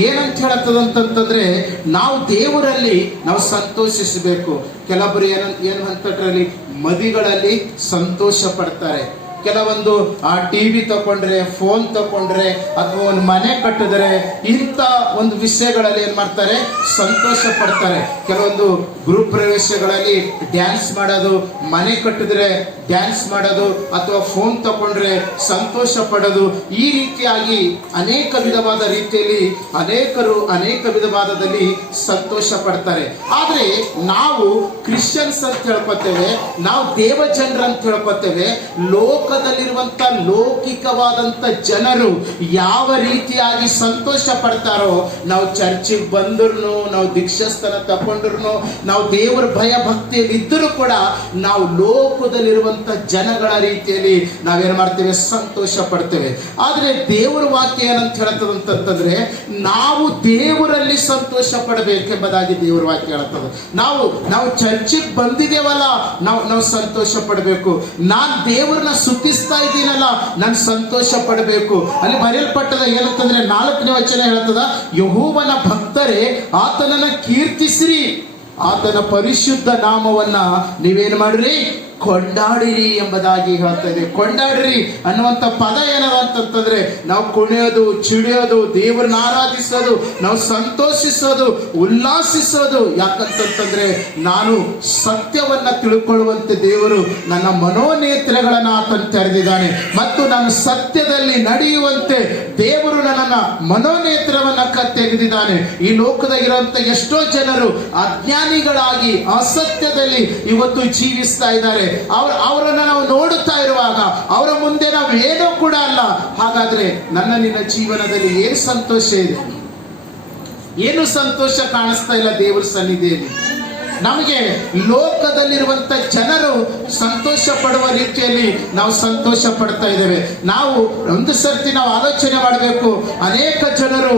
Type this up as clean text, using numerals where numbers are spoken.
ಏನಂತ ಹೇಳತ್ತದಂತಂದ್ರೆ ನಾವು ದೇವರಲ್ಲಿ ನಾವು ಸಂತೋಷಿಸಬೇಕು. ಕೆಲವೊಬ್ಬರು ಏನು ಅಂತದ್ರಲ್ಲಿ ಮದಿಗಳಲ್ಲಿ ಸಂತೋಷ ಪಡ್ತಾರೆ. ಕೆಲವೊಂದು ಟಿವಿ ತಕೊಂಡ್ರೆ, ಫೋನ್ ತಕೊಂಡ್ರೆ, ಅಥವಾ ಒಂದು ಮನೆ ಕಟ್ಟಿದ್ರೆ, ಇಂಥ ಒಂದು ವಿಷಯಗಳಲ್ಲಿ ಏನ್ ಮಾಡ್ತಾರೆ, ಸಂತೋಷ ಪಡ್ತಾರೆ. ಕೆಲವೊಂದು ಗೃಹ ಪ್ರವೇಶಗಳಲ್ಲಿ ಡ್ಯಾನ್ಸ್ ಮಾಡೋದು, ಮನೆ ಕಟ್ಟಿದ್ರೆ ಡ್ಯಾನ್ಸ್ ಮಾಡೋದು, ಅಥವಾ ಫೋನ್ ತಕೊಂಡ್ರೆ ಸಂತೋಷ ಪಡೋದು, ಈ ರೀತಿಯಾಗಿ ಅನೇಕ ವಿಧವಾದ ರೀತಿಯಲ್ಲಿ ಅನೇಕರು ಅನೇಕ ವಿಧವಾದದಲ್ಲಿ ಸಂತೋಷ ಪಡ್ತಾರೆ. ಆದ್ರೆ ನಾವು ಕ್ರಿಶ್ಚಿಯನ್ಸ್ ಅಂತ ಹೇಳ್ಕೊತೇವೆ, ನಾವು ದೇವ ಜನರು ಅಂತ ಹೇಳ್ಕೊತೇವೆ. ಲೋಕದಲ್ಲಿರುವಂತ ಲೌಕಿಕವಾದಂತ ಜನರು ಯಾವ ರೀತಿಯಾಗಿ ಸಂತೋಷ ಪಡ್ತಾರೋ, ನಾವು ಚರ್ಚಿಗೆ ಬಂದ್ರು, ನಾವು ದೀಕ್ಷಾಸ್ಥಾನ ತಗೊಂಡ್ರು, ನಾವು ದೇವರ ಭಯ ಭಕ್ತಿಯಲ್ಲಿ ಇದ್ದರೂ ಕೂಡ ನಾವು ಲೋಕದಲ್ಲಿರುವಂತ ಜನಗಳ ರೀತಿಯಲ್ಲಿ ನಾವೇನ್ ಮಾಡ್ತೇವೆ, ಸಂತೋಷ ಪಡ್ತೇವೆ. ಆದ್ರೆ ದೇವರ ವಾಕ್ಯ ಏನಂತ ಹೇಳತ್ತದಂತಂದ್ರೆ, ನಾವು ದೇವರಲ್ಲಿ ಸಂತೋಷ ಪಡಬೇಕೆಂಬುದಾಗಿ ದೇವರ ವಾಕ್ಯ ಹೇಳುತ್ತದೆ. ನಾವು ಚರ್ಚಿಗೆ ಬಂದಿದ್ದೇವಲ್ಲ, ನಾವು ಸಂತೋಷ ಪಡಬೇಕು. ನಾನ್ ದೇವರನ್ನ ಸ್ತುತಿಸ್ತಾ ಇದ್ದೀನಲ್ಲ, ನಾನು ಸಂತೋಷ ಪಡಬೇಕು. ಅಲ್ಲಿ ಬರೆಯಲ್ಪಟ್ಟದ ಏನಂತಂದ್ರೆ 4ನೇ ವಚನ ಹೇಳ್ತದ, ಯೆಹೋವನ ಭಕ್ತರೇ ಆತನನ್ನ ಕೀರ್ತಿಸಿರಿ, ಆತನ ಪರಿಶುದ್ಧ ನಾಮವನ್ನ ನೀವೇನು ಮಾಡ್ರಿ, ಕೊಂಡಾಡಿರಿ ಎಂಬುದಾಗಿ ಹೇಳ್ತದೆ. ಕೊಂಡಾಡಿರಿ ಅನ್ನುವಂಥ ಪದ ಏನದ ಅಂತಂತಂದ್ರೆ, ನಾವು ಕುಣಿಯೋದು, ಚಿಡಿಯೋದು, ದೇವರನ್ನ ಆರಾಧಿಸೋದು, ನಾವು ಸಂತೋಷಿಸೋದು, ಉಲ್ಲಾಸಿಸೋದು. ಯಾಕಂತಂದ್ರೆ ನಾನು ಸತ್ಯವನ್ನ ತಿಳ್ಕೊಳ್ಳುವಂತೆ ದೇವರು ನನ್ನ ಮನೋನೇತ್ರಗಳನ್ನ ಆತನು ತೆರೆದಿದ್ದಾನೆ, ಮತ್ತು ನಾನು ಸತ್ಯದಲ್ಲಿ ನಡೆಯುವಂತೆ ದೇವರು ನನ್ನ ಮನೋನೇತ್ರವನ್ನ ತೆಗೆದಿದ್ದಾನೆ. ಈ ಲೋಕದಾಗಿರುವಂತ ಎಷ್ಟೋ ಜನರು ಅಜ್ಞಾನಿಗಳಾಗಿ ಅಸತ್ಯದಲ್ಲಿ ಇವತ್ತು ಜೀವಿಸ್ತಾ ಇದ್ದಾರೆ. ಅವರನ್ನ ನಾವು ನೋಡುತ್ತಾ ಇರುವಾಗ ಅವರ ಮುಂದೆ ನಾವು ಏನೂ ಕೂಡ ಅಲ್ಲ. ಹಾಗಾದ್ರೆ ನಿನ್ನ ಜೀವನದಲ್ಲಿ ಏನು ಸಂತೋಷ ಇದೆ? ಏನು ಸಂತೋಷ ಕಾಣಿಸ್ತಾ ಇಲ್ಲ ದೇವರ ಸನ್ನಿಧಿಯಲ್ಲಿ. ನಮಗೆ ಲೋಕದಲ್ಲಿರುವಂತ ಜನರು ಸಂತೋಷ ಪಡುವ ರೀತಿಯಲ್ಲಿ ನಾವು ಸಂತೋಷ ಪಡ್ತಾ ಇದ್ದೇವೆ. ನಾವು ಒಂದು ಸರ್ತಿ ನಾವು ಆಲೋಚನೆ ಮಾಡಬೇಕು. ಅನೇಕ ಜನರು